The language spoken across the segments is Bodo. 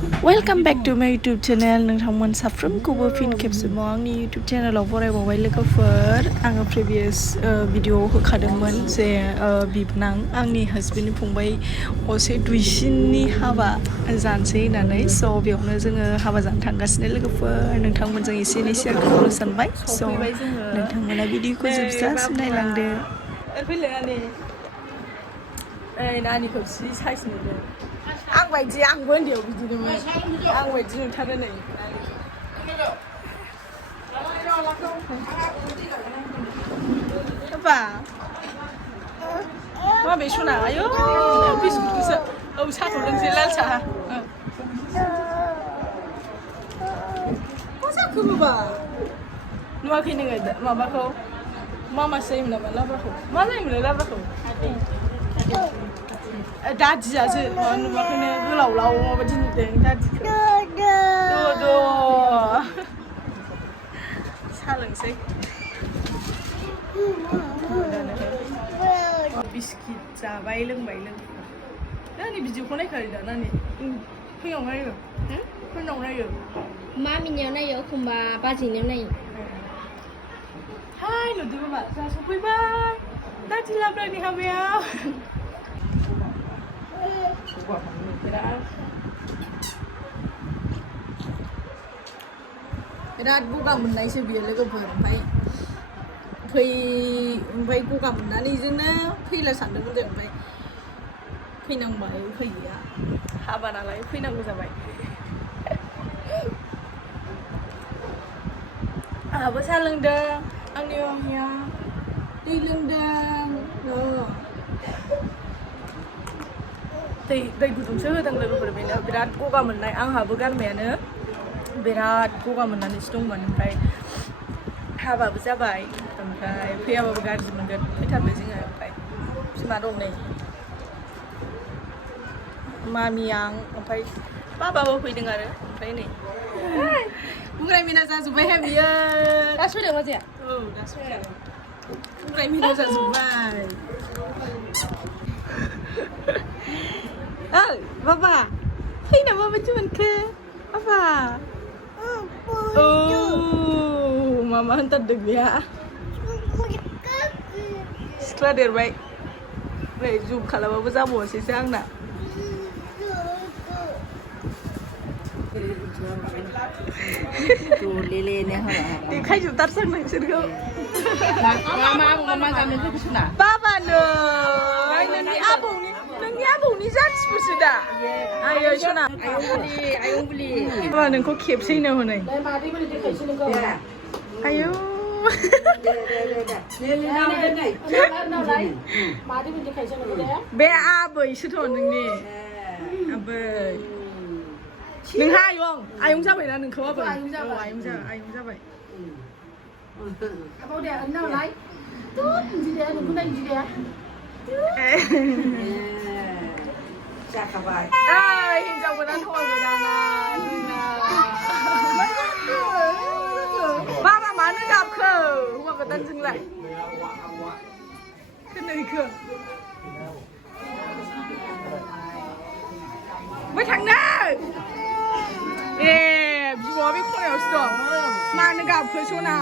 Welcome back to my YouTube channel. नोंथांमोन साफ्रोमखौबो फिन खेबसेबाव आंनि YouTube चेनेलाव बरायबावबाय लोगोफोर आङो प्रिभियास भिडिअ होखादोंमोन जे बिबनां आंनि हासबेन्डनि फंबाय असे दुइसिननि हाबा जानोसै होननानै स' बेयावनो जोङो हाबा जानो थांगासिनो लोगोफोर नोंथांमोनजों एसे एनै शेयार खालामनो सानबाय स' नोंथांमोना भिडिअखौ जोबजासिम नायलांदो नानिखौ जि साइज नुदों आं बायदि आंबो उन्दैयाव बिदिनोमोन आं बायदि नुथारो नै होबा माबे सना आयौ बिस्कुटखौसो औ साहाखौ लोंसै लाल साहा मा जाखो बाबा नुवाखै नोङो माबाखौ मामासो जायोमोन नामा लाब्राखौ मा जायोमोनलाय लाब्राखौ दादियासो माबा नुवाखैनो गोलाव लाव माबायदि नुदों दादिखौ साहा लोंसै बिस्किट जाबाय लोंबाय लोगोफोर नानि भिडिअखौ नायखायो दा नानि फैनायाव नायो फैनायाव नायो मामिनियाव नायो एखमबा बाजैनियाव नायो हाय नुदों बाबा जोंहा सफैबाय दादि लाब्रानि हाबायाव बिराद गगा मोननायसो बियो लोगोफोर ओमफ्राय गगा मोननानैजोंनो फैला सानदोंमोन जों ओमफ्राय फैनांबाय फैया हाबा नालाय फैनांगौ जाबाय आंहाबो साहा लोंदों आंनि मामिया दै लोंदों दै गुदुंसो होदों लोगोफोर बेनो बिराद गगा मोननाय आंहाबो गारमायानो बिराद गगा मोननानैसो दंमोन ओमफ्राय हाबाबो जाबाय ओमफ्राय फैयाबाबो गाज्रि मोनगोन फैथारबाय जोङो ओमफ्राय बिमा दं नै मामि आं ओमफ्राय बाबाबो फैदों आरो ओमफ्राय नै बुंग्राय मिना जाजोब्बायहाय बियो दासो फैदों बाजैया औ दासो फैदों बुंग्राय मिना जाजोब्बाय ओइ बाबा फैना माबायदि मोनखो बाबा औ मामा होनथारदों बेहा सिख्ला देरबाय नै जुम खालामाबो जाबावसैसो आंना देखायजोबथारसै नोंसोरखौ बाबानो नोंनि आबौनि जाथिफोरसो दा आयै सना नोंखौ खेबसैनो हनै आयौ बे आबैसोथ' नोंनि आबै नोंहा आयं जाबायना नोंखौ आबै आयं जाबाय जाखाबाय हिनजाव गोदान हौवा गोदाना बाबा मानो गाबखो हौवा गोदानजोंलाय खोनायखो बै थांनो ए बिब'आ बे खनायावसो दं मानो गाबखो सना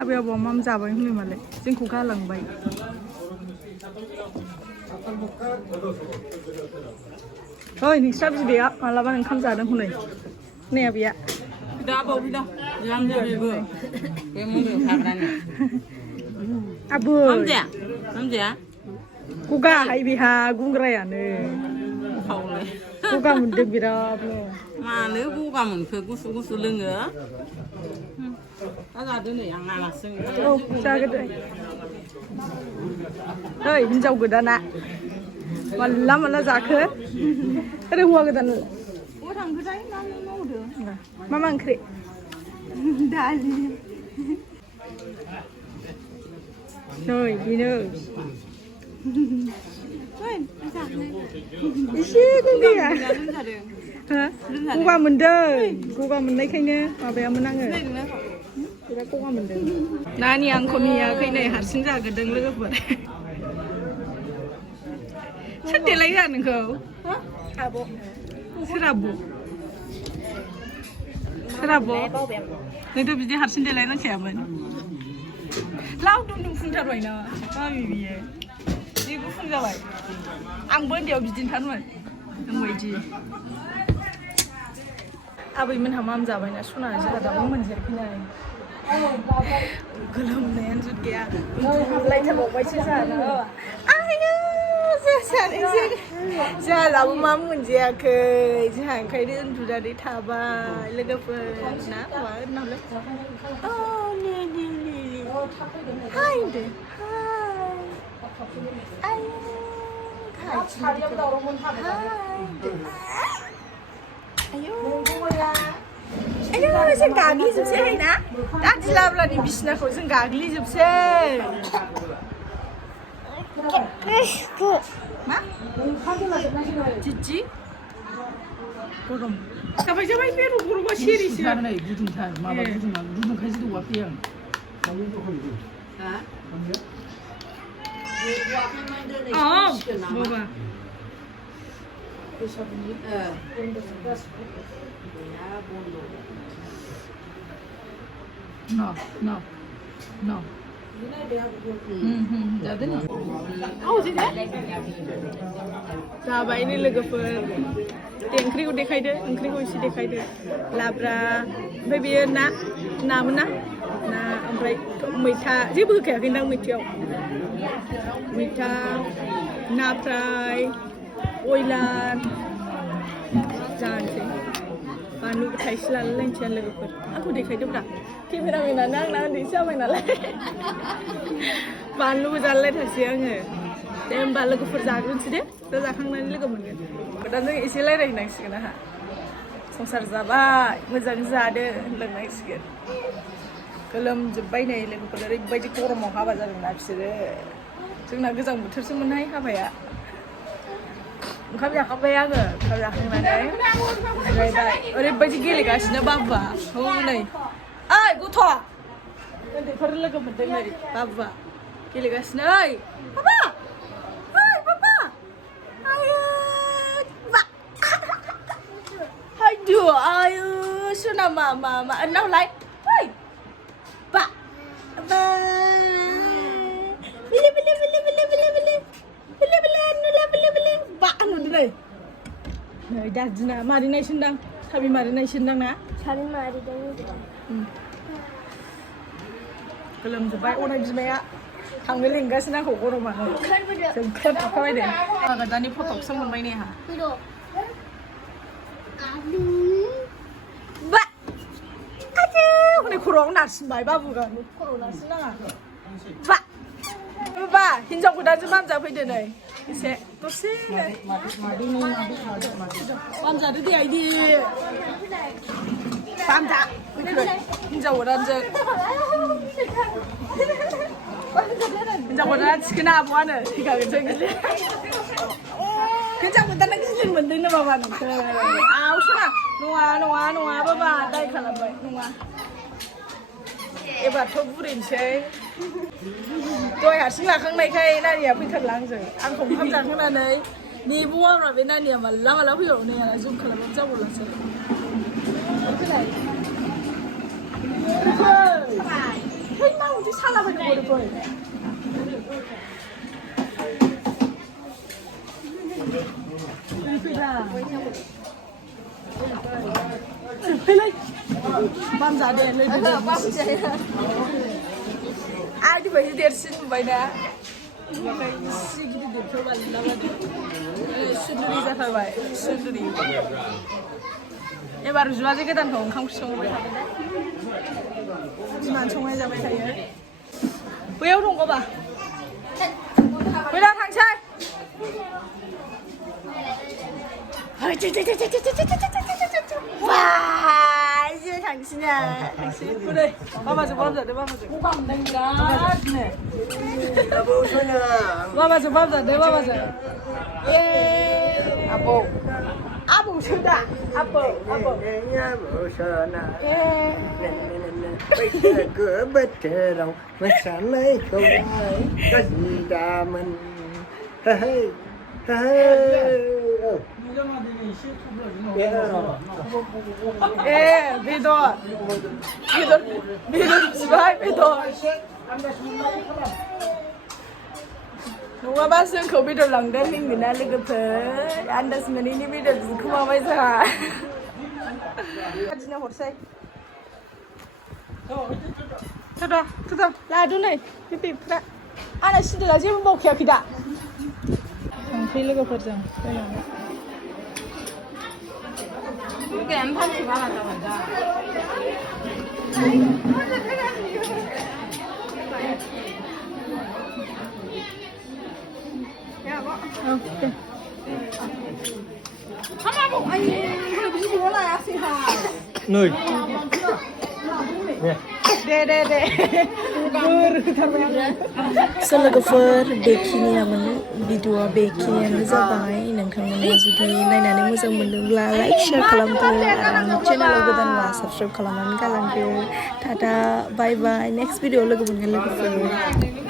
आबै आबौआ माम जाबाय होनो मालाय जोंखौ गालांबाय ओइ नोंस्रा बिबैया मालाबा ओंखाम जादों हनै नै आबैया आबै गगाहाय बेहा गुंग्रायानो गगा मोनदों बिरादनो मानो गगा मोनखो गुसु गुसु लोङो जादो नै आं आलासि औ जागोन ओइ हिनजाव गोदाना माला जाखो ओरै हौवा गोदान थांखोथाय मा मावदों मा ओंख्रि दालि नै बेनो एसे गैया गगा मोनदों गगा मोननायखायनो माबायामोन आङो बिराद गगा मोनदों नानि आंखौ नेयाखै नै हारसिं जागोरदों लोगोफोर सोर देलायहोआ नोंखौ आब' सोर आब' सोर आब' नोंथ' बिदि हारसिं देलायनांखायामोन लावदुम दुंफुंथारबायना मामि बियो जि गुफुं जाबाय आंबो उन्दैयाव बिदिनो थारमोन नोंबायदि आबैमोनहा माम जाबायना सना जोंहा दाबो मोनजायाखैनो गोलोमनायानो जुद गैया उन्दुलायथारबावबायसो जोंहा आयौ जोंहा दाबो मा मोनजायाखै जोंहा ओंखायनो उन्दुनानै थाबाय लोगोफोर ना मा होननांगौ हाय होनदो हाय आयौ जों गाग्लिजोबसै ना दादि लाब्लानि बिसिनाखौ जों गाग्लिजोबसै मा जिजि गरम जाबाय जाबाय बे रग'रगआ सेरिसो गुदुंथार माबा गुदुंखायसो दौवाखै आं बाबा जाबाय नै लोगोफोर दे ओंख्रिखौ देखायदो ओंख्रिखौ एसे देखायदो लाब्रा ओमफ्राय बेयो नामोन ना ओमफ्राय मैथा जेबो होखायाखैदां मैथायाव मैथा ना फ्राय बयलार जानोसै बानलु थाइसे लालायलायनोसै लोगोफोर आंखौ देखायदोब्रा केमेरामेनानो आंना उन्दैसो जाबाय नालाय बानलुबो जालायलायथारसै आङो दे होमबा लोगोफोर जाग्रोनोसै दे दा जाखांनानै लोगो मोनगोन दा जों एसे रायज्लायनांसिगोन आंहा संसार जाबाय मोजां जादो लोंनांसिगोन गोलोमजोब्बाय नै लोगोफोर ओरैबायदि गरमाव हाबा जादोंना बिसोरो जोंना गोजां बोथोरसो मोनहाय हाबाया ओंखाम जाखांबाय आङो ओंखाम जाखांनानै जिरायबाय ओरैबायदि गेलेगासिनो बाबुआ हनै ओइ गथ' उन्दैफोर लोगो मोनदों नै बाबुआ गेलेगासिनो ओइ बाबा ओइ बाबा आयु हायदु आयु सना मा नावलाय ओइ बा बा बिले बिले बिले बिले बिले बिले बिले बिले नुले बिले बिले बा नुदो नै दादिना मारै नायसोनदां साबि मारै नायसोनदां ना साबि मारै दं गोलोमजोब्बाय अनाय बिमाया थांनो लिंगासिनो आंखौ गरमानो जोंख्लोब थाखाबाय दे दानि फटकसो मोनबाय ने आंहा बा आजौ हनै खर'आव नारसिनबाय बाबुगा खर'आव नारसिननाङा बा बा हिनजाव गोदानजों माम जाफैदो नै एसे दसे माम जादो दे आइदि माम जा हिनजाव गोदानजों हिनजाव गोदाना थिखोना आब'आनो थैखागोन जों गिलिर हिनजाव गोदाना गिलिर मोनदों ना बाबा नोंसोर आवसोना नङा बाबा दाय खालामबाय नङा एबारथ' बुरैनोसै दहाय हारसिं लाखांनायखाय नानिया फैथारला आंजों आंखौ ओंखाम जाखांनानै नेबावाब्रा बे नानिया माला फैबावनो आरो जुम खालामबाबो जाबावलासो फै मा उदै सालाबायदों गथ'फोर फैलाय बाम जादे लोगो आंनिफ्रायसो देरसिन नुबायना ओमफ्राय इसे गिदिर देरथाव बालिलाबादो सुन्दुरि जाथारबाय सुन्दुरि एबार बिमाजै गोदानखौ ओंखाम ओंख्रि संबाय थादों बिमानो संनाय जाबाय थायो बैयाव दं गबा बैयाव थांसै जों थांसैना थांसै हनै बाबाजों बाम जादो बाबाजों बाबाजों आबौसो दा आबौ बैसागो बोथोराव मोसानायखौ गाज्रि दामोन बेदर बिबाय बेदर नङाबा जोंखौ बेदर लांदों होनगोन ना लोगोफोर आन्दाज मोनैनि बेदर बिखुमाबाय जोंहा दिना हरसै थ' लादो नै बेबेफ्रा आंना सिन्देला जेबो बावखायाखै दा थांसै लोगोफोरजों फैनानै 그냥 판치 말하자마자 Nơi So लोगोफोर बेखिनियामोन भिडिअआ बेखिनियानो जाबाय नोंथांमोना जुदि नायनानै मोजां मोनदोंब्ला लाइक शेयार खालामदो आरो आंनि चेनेलाव गोदानब्ला साबस्क्राइब खालामनानै गालांदो टाटा बाय बाय नेक्स्ट भिडिअआव लोगो मोनगोन लोगोफोर